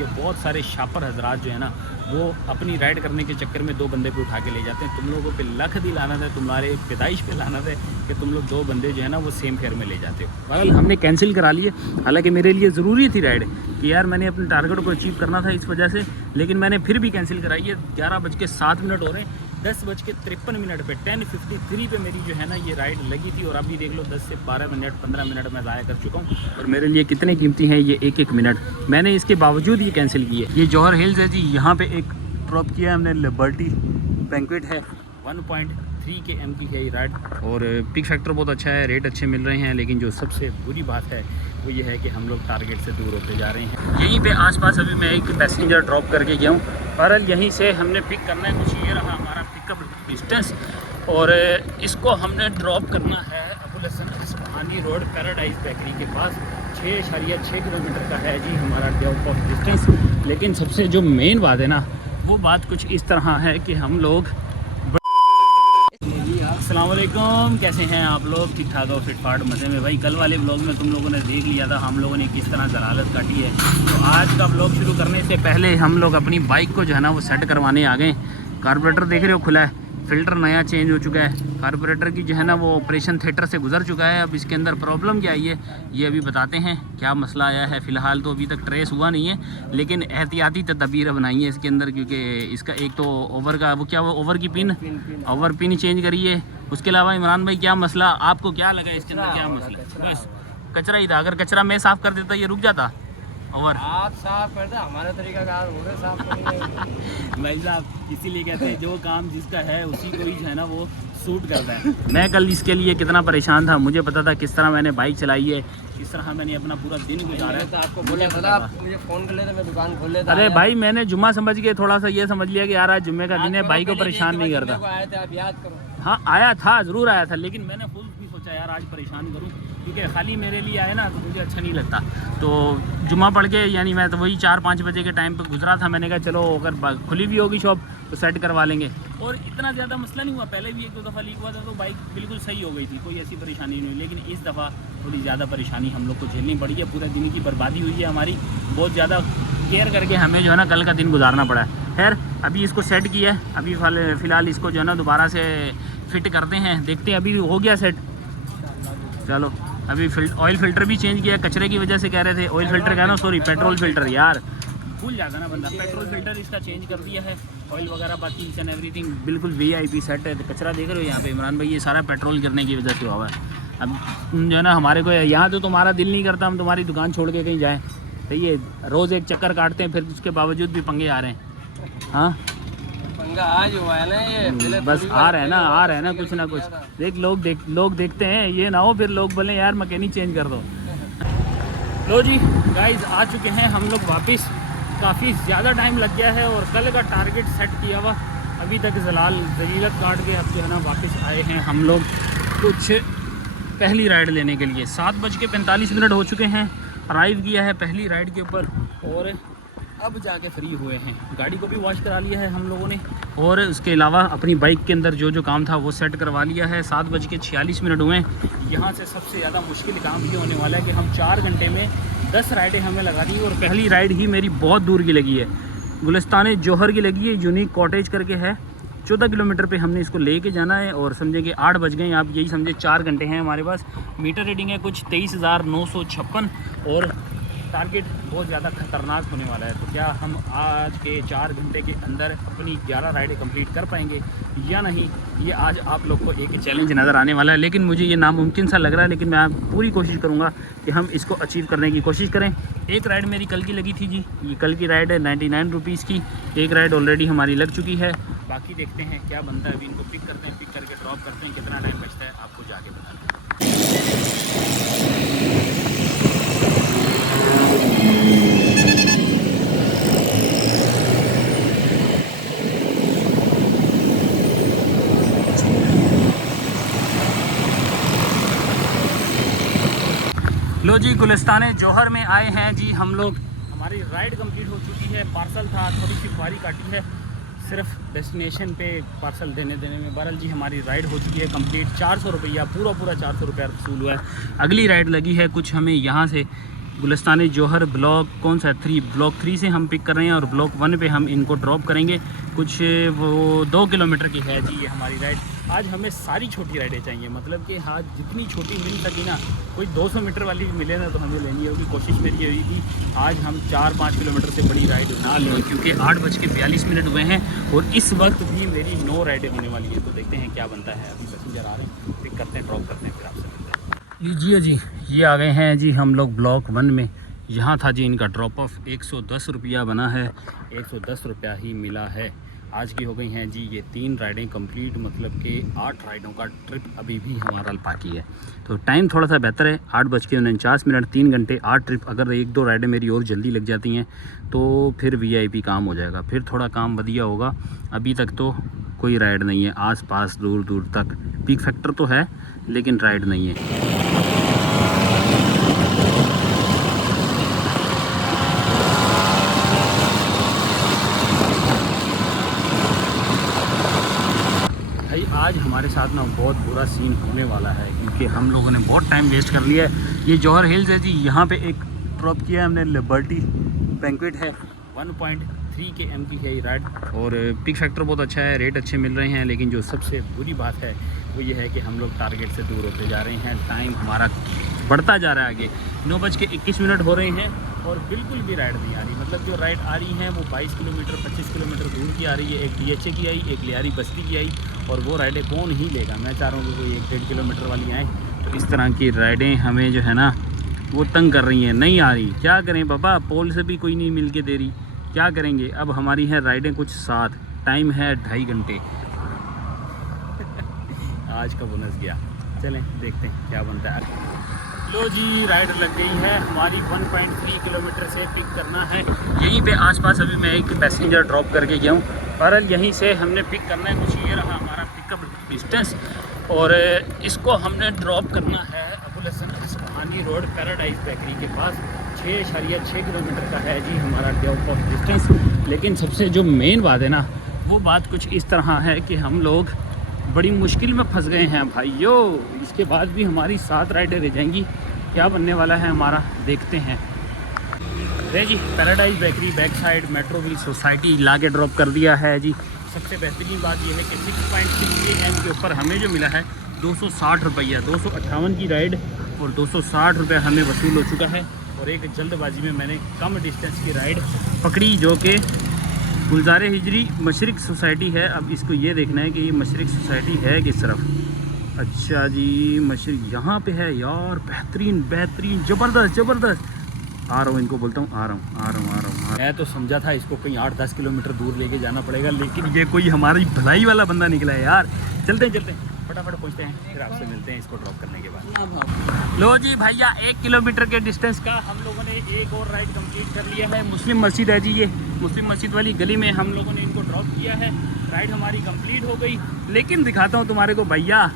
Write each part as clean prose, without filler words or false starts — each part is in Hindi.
है। बहुत सारे शापर हजरात जो है ना वो अपनी राइड करने के चक्कर में 2 बंदे पे उठा के ले जाते हैं। तुम लोगों पे लख दी लानत है, तुम्हारे पैदाइश पे लानत है कि तुम लोग 2 बंदे जो है ना वो सेम फेयर में ले जाते हो। बहरहाल हमने कैंसिल करा लिए, हालांकि मेरे लिए ज़रूरी थी राइड कि यार मैंने अपने टारगेट को अचीव करना था इस वजह से, लेकिन मैंने फिर भी कैंसिल कराई है। 11:07 हो रहे हैं, 10:53 पे 10:53 पे मेरी जो है ना ये राइड लगी थी और अभी देख लो 10 से 12 मिनट 15 मिनट मैं ज़ाया कर चुका हूँ। और मेरे लिए कितने कीमती हैं ये 1-1 मिनट, मैंने इसके बावजूद ये कैंसिल की है। ये जौहर हिल्स है जी, यहाँ पे एक ड्रॉप किया है हमने, लिबर्टी बैंक्वेट है, 1.3 km की है ये राइड और पिक फैक्टर बहुत अच्छा है, रेट अच्छे मिल रहे हैं। लेकिन जो सबसे बुरी बात है वो ये है कि हम लोग टारगेट से दूर होते जा रहे हैं। यहीं पे आसपास अभी मैं एक पैसेंजर ड्रॉप करके गया हूँ, बहरहाल यहीं से हमने पिक करना है। कुछ ये रहा हमारा पिकअप डिस्टेंस और इसको हमने ड्रॉप करना है Abul Hasan Isfahani Road Paradise Bakery के पास। 6.6 किलोमीटर का है जी हमारा ड्रॉप ऑफ डिस्टेंस। लेकिन सबसे जो मेन बात है ना वो बात कुछ इस तरह है कि हम लोग अस्सलाम वालेकुम, कैसे हैं आप लोग? ठीक ठाक हो, फिट फाट मज़े में? भाई कल वाले ब्लॉग में तुम लोगों ने देख लिया था हम लोगों ने किस तरह जलालत काटी है। तो आज का ब्लॉग शुरू करने से पहले हम लोग अपनी बाइक को जो है ना वो सेट करवाने आ गए। कार्बोरेटर देख रहे हो खुला है, फ़िल्टर नया चेंज हो चुका है, कार्बोरेटर की जो है ना वो ऑपरेशन थिएटर से गुजर चुका है। अब इसके अंदर प्रॉब्लम क्या आई है ये अभी बताते हैं, क्या मसला आया है। फ़िलहाल तो अभी तक ट्रेस हुआ नहीं है, लेकिन एहतियाती तदबीर बनाई है इसके अंदर, क्योंकि इसका एक तो ओवर का वो क्या वो ओवर की पिन ओवर पिन चेंज करी है। उसके अलावा इमरान भाई क्या मसला, आपको क्या लगा इसके अंदर क्या मसला? बस कचरा ही था, अगर कचरा मैं साफ़ कर देता ये रुक जाता। ओवर आप साफ कर दे, हमारा तरीका कार हो गया साफ करने। भाई साहब इसीलिए कहते हैं जो काम जिसका है उसी को ही जो है ना वो सूट करता है। मैं कल इसके लिए कितना परेशान था, मुझे पता था किस तरह मैंने बाइक चलाई है, किस तरह मैंने अपना पूरा दिन गुजारा है। तो आपको बोला था मुझे फ़ोन कर लेते, मैं दुकान खोल लेता। अरे भाई मैंने जुम्मा समझ के थोड़ा सा ये समझ लिया कि यार आज जुम्मे का दिन है, बाइक को परेशान नहीं करता। आए थे आप याद करो। हाँ आया था, ज़रूर आया था, लेकिन मैंने खुद भी सोचा यार आज परेशान करूँ, क्योंकि खाली मेरे लिए आए ना तो मुझे अच्छा नहीं लगता। तो जुम्मा पढ़ के यानी मैं तो वही 4-5 बजे के टाइम पे गुजरा था, मैंने कहा चलो अगर खुली भी होगी शॉप तो सेट करवा लेंगे। और इतना ज़्यादा मसला नहीं हुआ, पहले भी 1-2 दफ़ा लीक हुआ था तो बाइक बिल्कुल सही हो गई थी, कोई ऐसी परेशानी नहीं हुई। लेकिन इस दफ़ा थोड़ी ज़्यादा परेशानी हम लोग को झेलनी पड़ी है, पूरे दिन की बर्बादी हुई है हमारी, बहुत ज़्यादा केयर करके हमें जो है ना कल का दिन गुजारना पड़ा है। खैर अभी इसको सेट किया है, अभी फ़िलहाल इसको जो है ना दोबारा से फिट करते हैं, देखते हैं अभी हो गया सेट। चलो अभी ऑयल फ़िल्टर भी चेंज किया, कचरे की वजह से कह रहे थे, ऑयल फ़िल्टर कहना सॉरी पेट्रोल फ़िल्टर, यार भूल जाता ना बंदा। पेट्रोल फ़िल्टर इसका चेंज कर दिया है, ऑयल वगैरह बाकी ईच एंड एवरीथिंग बिल्कुल VIP सेट है। तो कचरा देख रहे हो यहाँ पे इमरान भाई, ये सारा पेट्रोल गिरने की वजह से हुआ है। अब जो है ना हमारे को यहाँ तो तुम्हारा दिल नहीं करता हम तुम्हारी दुकान छोड़ के कहीं जाएँ, तो ये रोज़ एक चक्कर काटते हैं, फिर उसके बावजूद भी पंगे आ रहे हैं। हाँ पंगा आज हुआ है ना ये, बस आ रहा है ना कुछ ना कुछ। लोग देखते हैं, ये ना हो फिर लोग बोले यार मैकेनिक चेंज कर दो। लो जी गाइस आ चुके हैं हम लोग वापस, काफ़ी ज़्यादा टाइम लग गया है और कल का टारगेट सेट किया हुआ अभी तक जलीलत काट के अब जो है ना वापस आए हैं हम लोग कुछ पहली राइड लेने के लिए। 7:45 हो चुके हैं, अराइव किया है पहली राइड के ऊपर और अब जाके फ्री हुए हैं। गाड़ी को भी वॉश करा लिया है हम लोगों ने और उसके अलावा अपनी बाइक के अंदर जो काम था वो सेट करवा लिया है। 7:46 हुए हैं। यहाँ से सबसे ज़्यादा मुश्किल काम ये होने वाला है कि हम 4 घंटे में 10 राइडें हमें लगा दी और पहली राइड ही मेरी बहुत दूर की लगी है, गुलिस्तान जौहर की लगी है, यूनिक कॉटेज करके है। 14 किलोमीटर पे हमने इसको लेके जाना है और समझे कि 8 बज गए, आप यही समझे 4 घंटे हैं हमारे पास। मीटर रीडिंग है कुछ 23,956 और टारगेट बहुत ज़्यादा ख़तरनाक होने वाला है। तो क्या हम आज के 4 घंटे के अंदर अपनी 11 राइडें कंप्लीट कर पाएंगे या नहीं, ये आज आप लोग को एक चैलेंज नज़र आने वाला है। लेकिन मुझे ये नामुमकिन सा लग रहा है, लेकिन मैं पूरी कोशिश करूँगा कि हम इसको अचीव करने की कोशिश करें। एक राइड मेरी कल की लगी थी जी, ये कल की राइड है 99 रुपीज़ की। एक राइड ऑलरेडी हमारी लग चुकी है, बाकी देखते हैं क्या बनता है। अभी इनको पिक करते हैं, पिक करके ड्रॉप करते हैं, कितना टाइम बचता है आपको जाके बताते हैं। लो जी गुलिस्तान जौहर में आए हैं जी हम लोग। हमारी राइड कंप्लीट हो चुकी है, पार्सल था, थोड़ी सी ख्वारी काटी है सिर्फ डेस्टिनेशन पे पार्सल देने में। बहरहाल जी हमारी राइड हो चुकी है कंप्लीट। 400 रुपया पूरा 400 रुपया वसूल हुआ है। अगली राइड लगी है कुछ हमें यहाँ से गुलिस्तान जौहर ब्लॉक कौन सा 3 ब्लॉक 3 से हम पिक कर रहे हैं और ब्लॉक 1 पे हम इनको ड्रॉप करेंगे। कुछ वो 2 किलोमीटर की है जी ये हमारी राइड। आज हमें सारी छोटी राइडें चाहिए, मतलब कि हाँ जितनी छोटी मिल सकी ना, कोई 200 मीटर वाली मिले ना तो हमें लेनी होगी। कोशिश मेरी यही थी आज हम 4-5 किलोमीटर से बड़ी राइड ना लें, क्योंकि 8:42 हुए हैं और इस वक्त भी मेरी 9 राइडें होने वाली है। तो देखते हैं क्या बनता है। अभी पैसेंजर आ रहे हैं, पिक करते हैं, ड्रॉप करते हैं, फिर आपसे मिलते हैं। लीजिए जी, ये आ गए हैं जी हम लोग ब्लॉक 1 में। यहाँ था जी इनका ड्रॉप ऑफ, 110 रुपया बना है, 110 रुपया ही मिला है। आज की हो गई हैं जी ये 3 राइडें कंप्लीट, मतलब कि 8 राइडों का ट्रिप अभी भी हमारा बाकी है। तो टाइम थोड़ा सा बेहतर है, 8:49, 3 घंटे 8 ट्रिप। अगर 1-2 राइडें मेरी और जल्दी लग जाती हैं तो फिर VIP काम हो जाएगा, फिर थोड़ा काम बढ़िया होगा। अभी तक तो कोई राइड नहीं है आस पास दूर दूर तक। पीक फैक्टर तो है लेकिन राइड नहीं है। भाई आज हमारे साथ ना बहुत बुरा सीन होने वाला है, क्योंकि हम लोगों ने बहुत टाइम वेस्ट कर लिया है। ये जौहर हिल्स है जी, यहाँ पे एक ड्रॉप किया है हमने, लिबर्टी बैंक्वेट है, 1.3 km की है ये राइड और पिक फैक्टर बहुत अच्छा है, रेट अच्छे मिल रहे हैं। लेकिन जो सबसे बुरी बात है वो ये है कि हम लोग टारगेट से दूर होते जा रहे हैं। टाइम हमारा बढ़ता जा रहा है आगे, 9:21 हो रहे हैं और बिल्कुल भी राइड नहीं आ रही। मतलब जो राइड आ रही हैं वो 22 किलोमीटर 25 किलोमीटर दूर की आ रही है। एक DHA की आई, एक लियारी बस्ती की आई, और वो राइडें कौन ही लेगा। मैं चाह रहा हूँ कि कोई 1-1.5 किलोमीटर वाली आएँ। तो इस तरह की राइडें हमें जो है ना वो तंग कर रही हैं, नहीं आ रही। क्या करें बाबा, पोल से भी कोई नहीं मिल के दे रही, क्या करेंगे। अब हमारी है राइडें कुछ 7, टाइम है 2.5 घंटे। आज का बोनस गया, चलें देखते हैं क्या बनता है। लो जी, राइड लग गई है हमारी, 1.3 किलोमीटर से पिक करना है। यहीं पे आसपास अभी मैं एक पैसेंजर ड्रॉप करके गया हूँ, बहरहाल यहीं से हमने पिक करना है। कुछ ये रहा हमारा पिकअप डिस्टेंस और इसको हमने ड्रॉप करना है Abul Hasan Isfahani Road Paradise Bakery के पास। 6.6 किलोमीटर का है जी हमारा ड्रॉप ऑफ डिस्टेंस। लेकिन सबसे जो मेन बात है ना, वो बात कुछ इस तरह है कि हम लोग बड़ी मुश्किल में फंस गए हैं भाइयों। इसके बाद भी हमारी 7 राइडें रह जाएंगी। क्या बनने वाला है हमारा, देखते हैं। रे जी, paradise bakery back side Metroville society ला के ड्रॉप कर दिया है जी। सबसे बेहतरीन बात यह है कि 6.6 km के ऊपर हमें जो मिला है 260 रुपया, 258 की राइड और 260 रुपया हमें वसूल हो चुका है। और एक जल्दबाजी में मैंने कम डिस्टेंस की राइड पकड़ी जो कि गुलजार हिजरी मशरिक सोसाइटी है। अब इसको ये देखना है कि ये मशरिक सोसाइटी है किस तरफ। अच्छा जी, मशरिक यहाँ पे है यार। बेहतरीन बेहतरीन, ज़बरदस्त ज़बरदस्त। आ रहा हूँ, इनको बोलता हूँ आ रहा हूँ। मैं तो समझा था इसको कहीं 8-10 किलोमीटर दूर लेके जाना पड़ेगा, लेकिन ये कोई हमारी भलाई वाला बंदा निकला है यार। चलते हैं फटाफट पहुँचते हैं, फिर आपसे मिलते हैं इसको ड्रॉप करने के बाद। लो जी भैया, 1 किलोमीटर के डिस्टेंस का हम लोगों ने एक और राइड कंप्लीट कर लिया है। मुस्लिम मस्जिद है जी, ये मुस्लिम मस्जिद वाली गली में हम लोगों ने इनको ड्रॉप किया है। राइड हमारी कंप्लीट हो गई, लेकिन दिखाता हूँ तुम्हारे को भैया।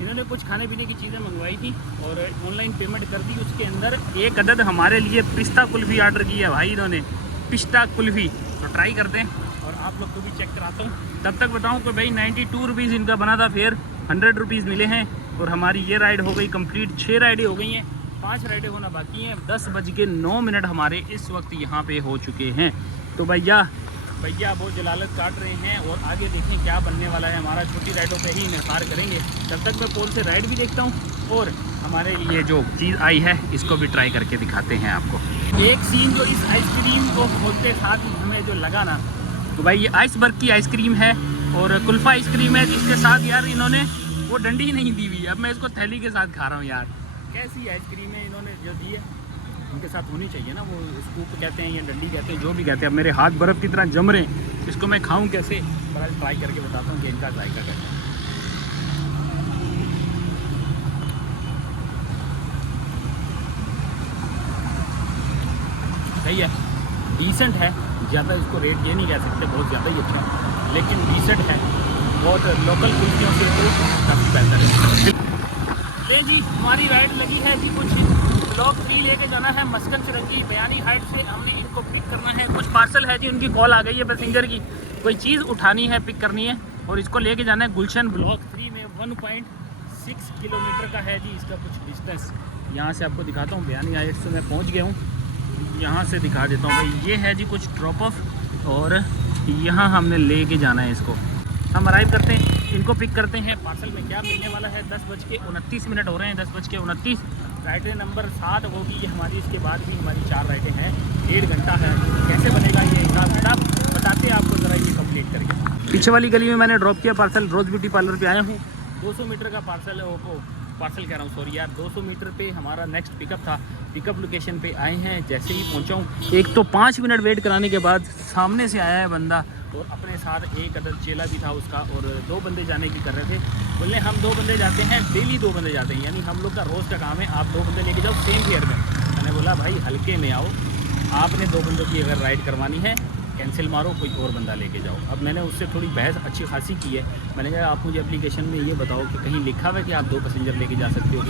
इन्होंने कुछ खाने पीने की चीज़ें मंगवाई थी और ऑनलाइन पेमेंट कर दी। उसके अंदर एक अदद हमारे लिए पिस्ता कुल्फ़ी आर्डर की है भाई इन्होंने, पिस्ता कुल्फ़ी। तो ट्राई करते हैं और आप लोग को भी चेक कराता हूँ। तब तक बताऊँ कि भाई 92 रुपीज़ इनका बना था फेयर, 100 रुपीज़ मिले हैं और हमारी ये राइड हो गई कंप्लीट। 6 राइडें हो गई हैं, 5 राइडें होना बाकी हैं। 10:09 हमारे इस वक्त यहाँ पे हो चुके हैं। तो भैया वो जलालत काट रहे हैं और आगे देखें क्या बनने वाला है हमारा। छोटी राइडों पे ही इन्हार करेंगे। तब तक मैं पोल से राइड भी देखता हूँ और हमारे लिए जो चीज़ आई है इसको भी ट्राई करके दिखाते हैं आपको। एक सीन जो इस आइसक्रीम को खोलते साथ हमें जो लगा ना, तो भाई ये आइसबर्ग की आइसक्रीम है और कुल्फ़ा आइसक्रीम है, जिसके साथ यार इन्होंने वो डंडी नहीं दी हुई। अब मैं इसको थैली के साथ खा रहा हूँ यार। कैसी आइसक्रीम है इन्होंने जो दी है, उनके साथ होनी चाहिए ना। वो स्कूप कहते हैं या डंडी कहते हैं, जो भी कहते हैं। अब मेरे हाथ बर्फ़ की तरह जम रहे हैं, इसको मैं खाऊं कैसे। बड़ा ट्राई करके बताता हूँ कि इनका जायका कैसा है। सही है, डिसेंट है। ज़्यादा इसको रेट ये नहीं कह सकते बहुत ज़्यादा ही अच्छा है, लेकिन डिसेंट है। बहुत लोकल कुल्फियों से तो काफ़ी बेहतर है। ले जी, हमारी राइड लगी है जी कुछ ब्लॉक 3 लेके जाना है मस्कन चुरंगी बयानी हाइट से। हमने इनको पिक करना है। कुछ पार्सल है जी, उनकी कॉल आ गई है पैसेंजर की, कोई चीज़ उठानी है, पिक करनी है और इसको लेके जाना है गुलशन ब्लॉक 3 में। 1.6 किलोमीटर का है जी इसका कुछ डिस्टेंस। यहाँ से आपको दिखाता हूँ। बयानी हाइट्स से मैं पहुँच गया हूँ, यहाँ से दिखा देता हूँ भाई। ये है जी कुछ ड्रॉप ऑफ और यहाँ हमने ले के जाना है इसको। हम अराइव करते हैं, इनको पिक करते हैं। पार्सल में क्या मिलने वाला है, 10:29 हो रहे हैं, 10:29। राइडें नंबर 7 होगी हमारी। इसके बाद भी हमारी 4 राइडें हैं, 1.5 घंटा है। कैसे बनेगा ये हिसाब किताब बताते हैं आपको ज़रा ये कंप्लीट करके। पीछे वाली गली में मैंने ड्रॉप किया पार्सल। रोज़ ब्यूटी पार्लर पे आया हूँ। 200 मीटर का पार्सल है, वो पार्सल कह रहा हूँ सॉरी यार, 200 मीटर पे हमारा नेक्स्ट पिकअप था। पिकअप लोकेशन पे आए हैं। जैसे ही पहुँचा हूँ, एक तो 5 मिनट वेट कराने के बाद सामने से आया है बंदा और अपने साथ एक अदर चेला भी था उसका, और 2 बंदे जाने की कर रहे थे। बोले हम 2 बंदे जाते हैं, डेली 2 बंदे जाते हैं, यानी हम लोग का रोज़ का काम है, आप 2 बंदे लेके जाओ सेम फेयर में। मैंने बोला भाई हल्के में आओ, आपने 2 बंदों की अगर राइड करवानी है कैंसिल मारो, कोई और बंदा लेके जाओ। अब मैंने उससे थोड़ी बहस अच्छी खासी की है। मैंने कहा आप मुझे एप्लीकेशन में ये बताओ कि कहीं लिखा हुआ है कि आप 2 पैसेंजर लेके जा सकते हो,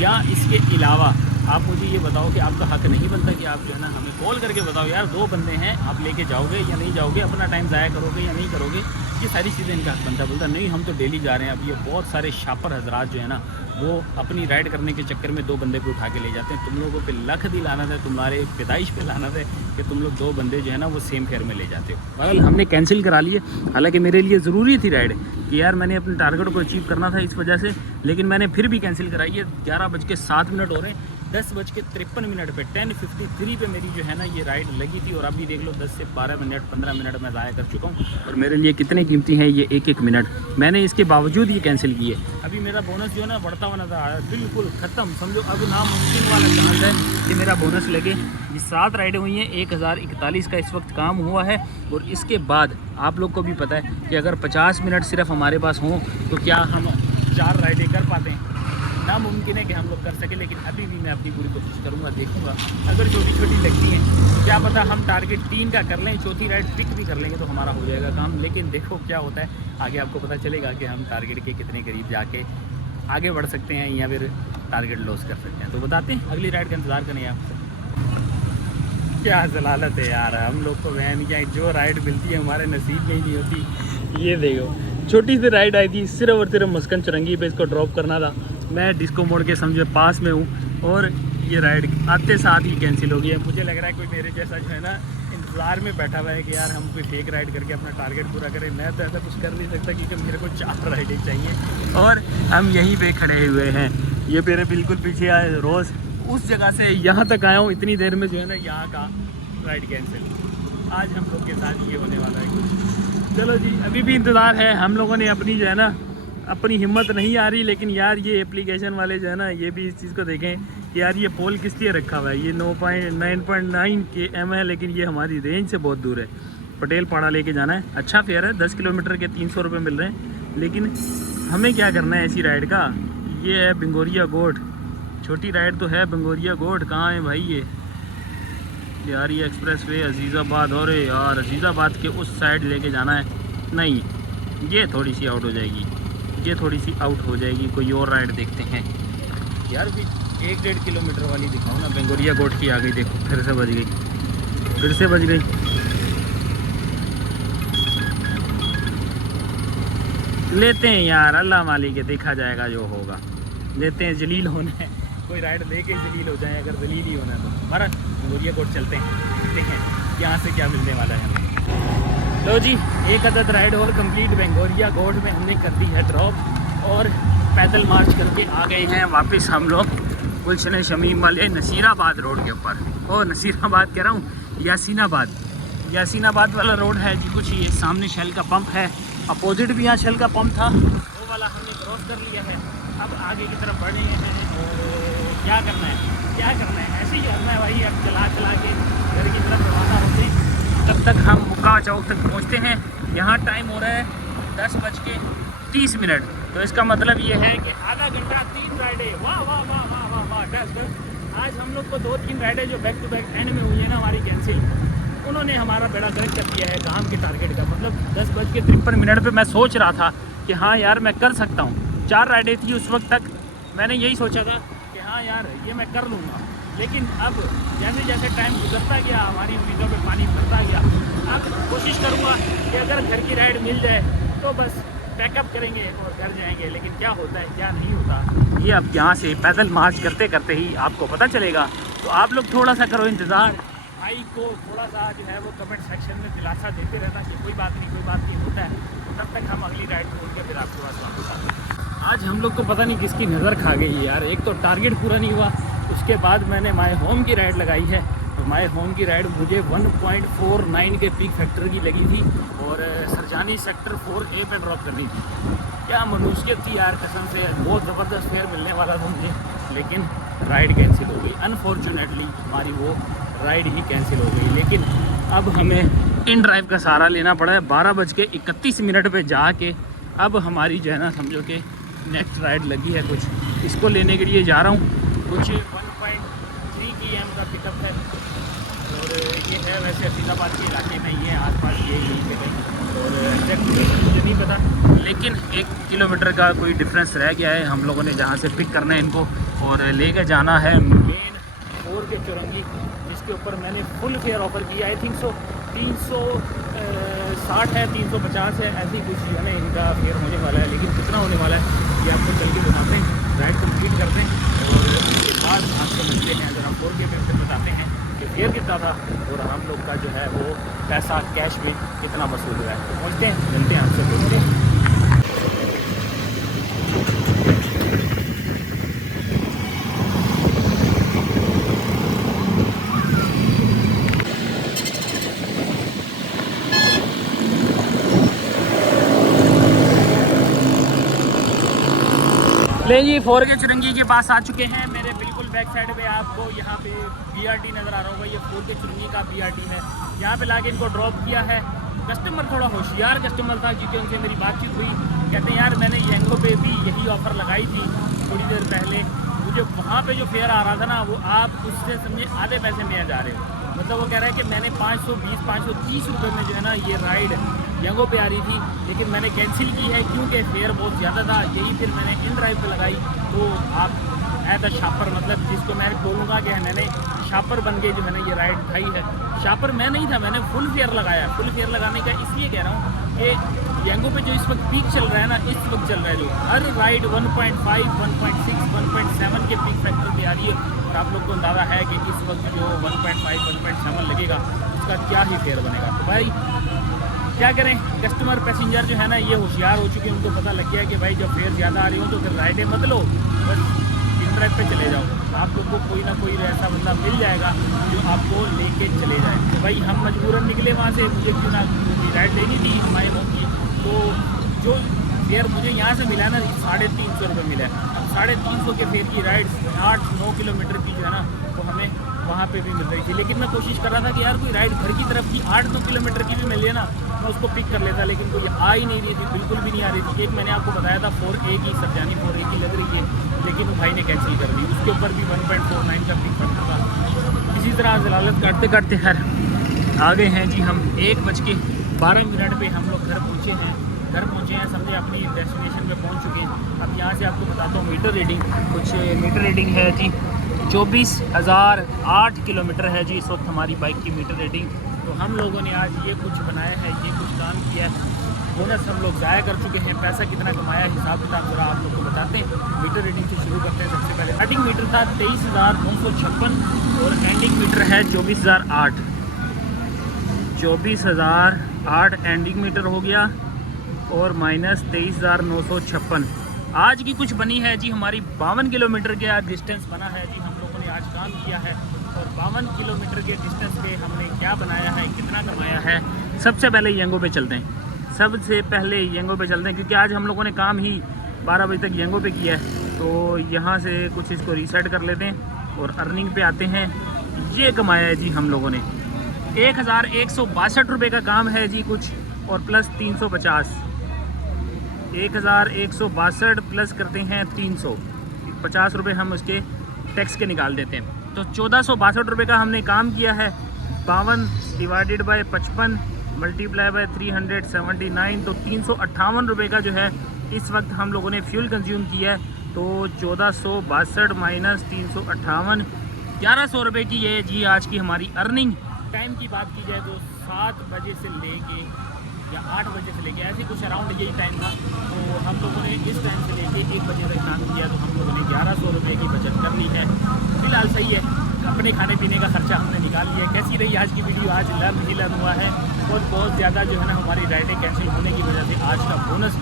या इसके अलावा आप मुझे ये बताओ कि आपका हक नहीं बनता कि आप जो है ना हमें कॉल करके बताओ यार 2 बंदे हैं, आप लेके जाओगे या नहीं जाओगे, अपना टाइम ज़ाया करोगे या नहीं करोगे। ये सारी चीज़ें इनका हक बनता। बोलता नहीं हम तो डेली जा रहे हैं। अब ये बहुत सारे शापर हजरात जो है ना वो अपनी राइड करने के चक्कर में 2 बंदे को उठा के ले जाते हैं। तुम लोगों पे लख दी लानत है, तुम्हारे पैदाइश पे लानत है कि तुम लोग 2 बंदे जो है ना वो सेम फेयर में ले जाते हो। बहरहाल हमने कैंसिल करा लिए। हालांकि मेरे लिए ज़रूरी थी राइड कि यार मैंने अपने टारगेट को अचीव करना था इस वजह से, लेकिन मैंने फिर भी कैंसिल कराई है। 11:07 हो रहे हैं, 10:53 पे 10:53 पे मेरी जो है ना ये राइड लगी थी। और अभी देख लो 10 से 12 मिनट 15 मिनट मैं ज़ाया कर चुका हूँ। और मेरे लिए कितने कीमती हैं ये 1-1 मिनट। मैंने इसके बावजूद ये कैंसिल किए। अभी मेरा बोनस जो है ना बढ़ता हुआ नजर आ रहा है, बिल्कुल ख़त्म। समझो अब नामुमकिन वाला चांस है कि मेरा बोनस लगे। ये 7 राइडें हुई हैं, 1041 का इस वक्त काम हुआ है। और इसके बाद आप लोग को भी पता है कि अगर 50 मिनट सिर्फ हमारे पास हों तो क्या हम 4 राइडें कर पाते हैं? नामुमकिन है कि हम लोग कर सकें। लेकिन अभी भी मैं अपनी पूरी कोशिश करूँगा, देखूँगा। अगर छोटी छोटी लगती हैं क्या पता हम टारगेट 3 का कर लें, चौथी राइड पिक भी कर लेंगे तो हमारा हो जाएगा काम। लेकिन देखो क्या होता है आगे, आपको पता चलेगा कि हम टारगेट के कितने करीब जाके आगे बढ़ सकते हैं या फिर टारगेट लॉस कर सकते हैं। तो बताते हैं, अगली राइड का इंतज़ार करें आप। क्या जलालत है यार, हम लोग को वहन क्या जो राइड मिलती है हमारे नसीब में ही नहीं होती। ये देखो छोटी सी राइड आई थी, सिर्फ और सिर्फ मस्कन चुरंगी पे इसको ड्रॉप करना था। मैं डिस्को मोड़ के समझो पास में हूँ और ये राइड आते साथ ही कैंसिल हो गई है। मुझे लग रहा है कोई मेरे जैसा जो है ना इंतज़ार में बैठा हुआ है कि यार हम कोई फेक राइड करके अपना टारगेट पूरा करें। मैं तो ऐसा कुछ कर नहीं सकता क्योंकि मेरे को 4 राइडें चाहिए और हम यहीं पे खड़े हुए हैं। ये मेरे बिल्कुल पीछे आए रोज़ उस जगह से यहाँ तक आया हूँ, इतनी देर में जो है ना यहाँ का राइड कैंसिल। आज हम लोग के साथ ये होने वाला है कुछ। चलो जी, अभी भी इंतज़ार है। हम लोगों ने अपनी जो है ना अपनी हिम्मत नहीं आ रही, लेकिन यार ये एप्लीकेशन वाले जो है ना ये भी इस चीज़ को देखें कि यार ये पोल किस लिए रखा हुआ है। ये 9.9 km है, लेकिन ये हमारी रेंज से बहुत दूर है। पटेल पाड़ा लेके जाना है। अच्छा फेयर है, 10 किलोमीटर के 300 रुपये मिल रहे हैं। लेकिन हमें क्या करना है ऐसी राइड का। ये है बंगोरिया गोट, छोटी राइड तो है। बंगोरिया गोट कहाँ है भाई? ये यार ये एक्सप्रेस वे अजीज़ाबाद, और यार अजीज़ाबाद के उस साइड लेके जाना है। नहीं, ये थोड़ी सी आउट हो जाएगी, ये थोड़ी सी आउट हो जाएगी। कोई और राइड देखते हैं यार। भी 1-1.5 किलोमीटर वाली दिखाओ ना। बंगोरिया गोट की आ गई, देखो फिर से बज गई, फिर से बज गई। लेते हैं यार, अल्लाह मालिक है, देखा जाएगा जो होगा। लेते हैं, जलील होना है, कोई राइड लेके जलील हो जाए। अगर जलील ही होना है तो हमारा बंगोरिया गोट चलते हैं, देखते हैं यहाँ से क्या मिलने वाला है हमें। लो जी, एक अदद राइड और कंप्लीट बंगोरिया गोट में हमने कर दी है ड्रॉप और पैदल मार्च करके आ गए हैं वापस हम लोग गुलशन शमीम वाले नसीराबाद रोड के ऊपर। ओ नसीराबाद कह रहा हूँ, यासीनाबाद वाला रोड है जी। कुछ ये सामने शेल का पंप है, अपोजिट भी यहाँ शेल का पंप था, वो वाला हमने क्रॉस कर लिया है। अब आगे की तरफ बढ़े हैं और क्या करना है ऐसे ही करना है भाई। अब चला के घर की तरफ रवाना होते हैं। तब तक हम मुक्का चौक तक पहुँचते हैं। यहाँ टाइम हो रहा है 10:30। तो इसका मतलब ये है कि आधा घंटा 3 राइडें। वाह वाह वाह वाह वाह वाह, बस आज हम लोग को 2-3 राइडें जो बैक टू बैक एंड में हुई है ना हमारी कैंसिल, उन्होंने हमारा बेड़ा गर्क कर दिया है काम के टारगेट का। मतलब 10:53 पे मैं सोच रहा था कि हाँ यार मैं कर सकता हूँ। 4 राइडें थी उस वक्त तक, मैंने यही सोचा था कि हाँ यार ये मैं कर लूँगा। लेकिन अब जैसे जैसे टाइम गुजरता गया, हमारी उम्मीदों पे पानी भरता गया। अब कोशिश करूँगा कि अगर घर की राइड मिल जाए तो बस पैकअप करेंगे और घर जाएंगे। लेकिन क्या होता है क्या नहीं होता ये अब यहाँ से पैदल मार्च करते करते ही आपको पता चलेगा। तो आप लोग थोड़ा सा करो इंतज़ार, भाई को थोड़ा सा जो है वो कमेंट सेक्शन में दिलासा देते रहना कि कोई बात नहीं होता है। तब तक हम अगली राइड खोल के फिर आपके पास वापस आते हैं। आज हम लोग को पता नहीं किसकी नज़र खा गई है यार। एक तो टारगेट पूरा नहीं हुआ, उसके बाद मैंने माय होम की राइड लगाई है। तो माय होम की राइड मुझे 1.49 के पीक फैक्टर की लगी थी और सरजानी सेक्टर 4A पे ड्रॉप करनी थी। क्या मनुष्यत थी यार, कसम से बहुत ज़बरदस्त फेयर मिलने वाला था मुझे, लेकिन राइड कैंसिल हो गई। अनफॉर्चुनेटली हमारी वो राइड ही कैंसिल हो गई। लेकिन अब हमें इन ड्राइव का सहारा लेना पड़ा है। 12:31 पे जाके अब हमारी जो है ना समझो कि नेक्स्ट राइड लगी है कुछ, इसको लेने के लिए जा रहा हूँ। कुछ 1.3 km का पिकअप है और ये है वैसे फरीदाबाद के इलाके में ही है, आसपास यही है और एग्जैक्ट मुझे नहीं पता, लेकिन 1 किलोमीटर का कोई डिफरेंस रह गया है। हम लोगों ने जहाँ से पिक करना है इनको और लेके जाना है मेन 4 के चुरंगी, जिसके ऊपर मैंने फुल फेयर ऑफ़र किया। आई थिंक सो 360 है 350 है ऐसी कुछ जो है ना इनका फेयर होने वाला है। लेकिन कितना होने वाला है ये आपको चल के बताते हैं, राइड कंप्लीट करते हैं और उसके बाद आपको मिलते हैं। अगर हम 4 के पे बताते हैं कि फेयर कितना था और हम लोग का जो है वो पैसा कैश में कितना वसूल हुआ है। तो पहुँचते हैं, मिलते हैं आपसे, मिलते हैं। ले जी 4 के चुरंगी के पास आ चुके हैं। मेरे बिल्कुल बैक साइड पे आपको यहाँ पे BRT नज़र आ रहा होगा। ये 4 के चुरंगी का BRT है। यहाँ पे लाके इनको ड्रॉप किया है। कस्टमर थोड़ा होशियार कस्टमर था क्योंकि उनसे मेरी बातचीत हुई। कहते हैं यार मैंने येंगो पे भी यही ऑफ़र लगाई थी थोड़ी देर पहले, मुझे वहाँ पे जो फेयर आ रहा था ना वो आप उससे समझे आधे पैसे में जा रहे हो। मतलब वो कह रहा है कि मैंने 530 रुपये में जो है ना ये राइड येंगो पे आ रही थी, लेकिन मैंने कैंसिल की है क्योंकि फेयर बहुत ज़्यादा था। यही फिर मैंने इन ड्राइव पे लगाई। तो आप एज अ शापर, मतलब जिसको मैं बोलूँगा कि मैंने शापर बन के जो मैंने ये राइड उठाई है। शापर मैं नहीं था, मैंने फुल फेयर लगाया। फुल फेयर लगाने का इसलिए कह रहा हूँ कि येंगो पे जो इस वक्त पीक चल रहा है ना, इस वक्त चल रहा है जो हर राइड 1.5, 1.6, 1.7 के पीक फैक्टर पे आ रही है। और आप लोग को अंदाज़ा है कि इस वक्त जो 1.5, 1.7 लगेगा उसका क्या ही फेयर बनेगा। तो भाई क्या करें, कस्टमर पैसेंजर जो है ना ये होशियार हो चुके हैं। उनको पता लग गया है कि भाई जब फेयर ज़्यादा आ रही हो तो फिर राइडें मत लो, बस इन ड्राइव पे चले जाओ। आप लोग को कोई ना कोई ऐसा बंदा मिल जाएगा जो आपको लेके चले जाए। तो भाई हम मजबूरन निकले वहाँ से, मुझे क्यों ना राइड लेनी थी हमारे होम की। तो जो फेयर मुझे यहाँ से मिला ना 350 रुपये मिला। अब 350 के फेयर की राइड 8-9 किलोमीटर की जो है ना तो हमें वहाँ पे भी मिल रही थी। लेकिन मैं कोशिश कर रहा था कि यार कोई राइड घर की तरफ की 8-9 किलोमीटर की भी मिल जाए ना मैं उसको पिक कर लेता, लेकिन कोई आ ही नहीं रही थी, बिल्कुल भी नहीं आ रही थी। एक मैंने आपको बताया था 4A की, सरजानी 4A की लग रही है, लेकिन भाई ने कैंसिल कर दी। उसके ऊपर भी 1.49 का पिक करना था। इसी तरह जलालत काटते काटते खैर आ गए हैं जी हम। 1:12 पे हम लोग घर पहुँचे हैं, समझे अपनी डेस्टिनेशन पे पहुँच चुके हैं। अब यहाँ से आपको बताता हूँ मीटर रीडिंग। कुछ मीटर रीडिंग है जी 24,008 किलोमीटर है जी इस वक्त हमारी बाइक की मीटर रीडिंग। तो हम लोगों ने आज ये कुछ बनाया है, ये कुछ काम किया है। बोनस हम लोग ज़ाया कर चुके हैं। पैसा कितना कमाया हिसाब किताब ज़रा आप लोग को बताते हैं। मीटर रीडिंग से शुरू करते हैं। सबसे पहले स्टार्टिंग मीटर था 23,956 और एंडिंग मीटर है 24,008। 24,008 एंडिंग मीटर हो गया और माइनस 23,956। आज की कुछ बनी है जी हमारी 52 किलोमीटर के आज डिस्टेंस बना है जी। हम लोगों ने आज काम किया है और 52 किलोमीटर के डिस्टेंस पे हमने क्या बनाया है, कितना कमाया है। सबसे पहले येंगो पे चलते हैं। क्योंकि आज हम लोगों ने काम ही 12 बजे तक येंगो पे किया है। तो यहाँ से कुछ इसको रीसेट कर लेते हैं और अर्निंग पे आते हैं। ये कमाया है जी हम लोगों ने 1,162 रुपये का काम है जी कुछ, और प्लस 350। 1,162 प्लस करते हैं 350 रुपये हम उसके टैक्स के निकाल देते हैं। तो 1,462 रुपये का हमने काम किया है। 52 डिवाइडेड बाय 55 मल्टीप्लाई बाय 379, तो 358 रुपये का जो है इस वक्त हम लोगों ने फ्यूल कंज्यूम किया है। तो 1,462 माइनस 358, 1,100 रुपये की ये जी आज की हमारी अर्निंग। टाइम की बात की जाए तो 7 बजे से लेके या 8 बजे से लेके ऐसे कुछ अराउंड यही टाइम था। तो हम लोगों ने इस टाइम से लेके 1 बजे तक काम किया, तो हम लोगों ने 1100 रुपये की बचत कर ली है। फिलहाल सही है, अपने खाने पीने का खर्चा हमने निकाल लिया। कैसी रही आज की वीडियो? आज लर्न ही लर्न हुआ है और बहुत ज़्यादा जो है ना हमारी राइडें कैंसिल होने की वजह से आज का बोनस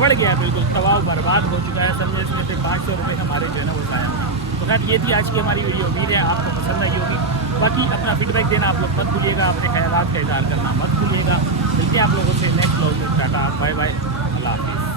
बढ़ गया, बिल्कुल तबाह बर्बाद हो चुका है। समझे इसमें से 500 रुपये हमारे जो है ना वो जाया। तो खैर ये थी आज की हमारी वीडियो, उम्मीद है आपको पसंद आई होगी। बाकी अपना फीडबैक देना आप लोग मत भूलिएगा, अपने ख्यालात का इज़हार करना मत भूलिएगा। मिलते हैं आप लोगों से नेक्स्ट व्लॉग में। टाटा बाय बाय, अल्लाह हाफिज़।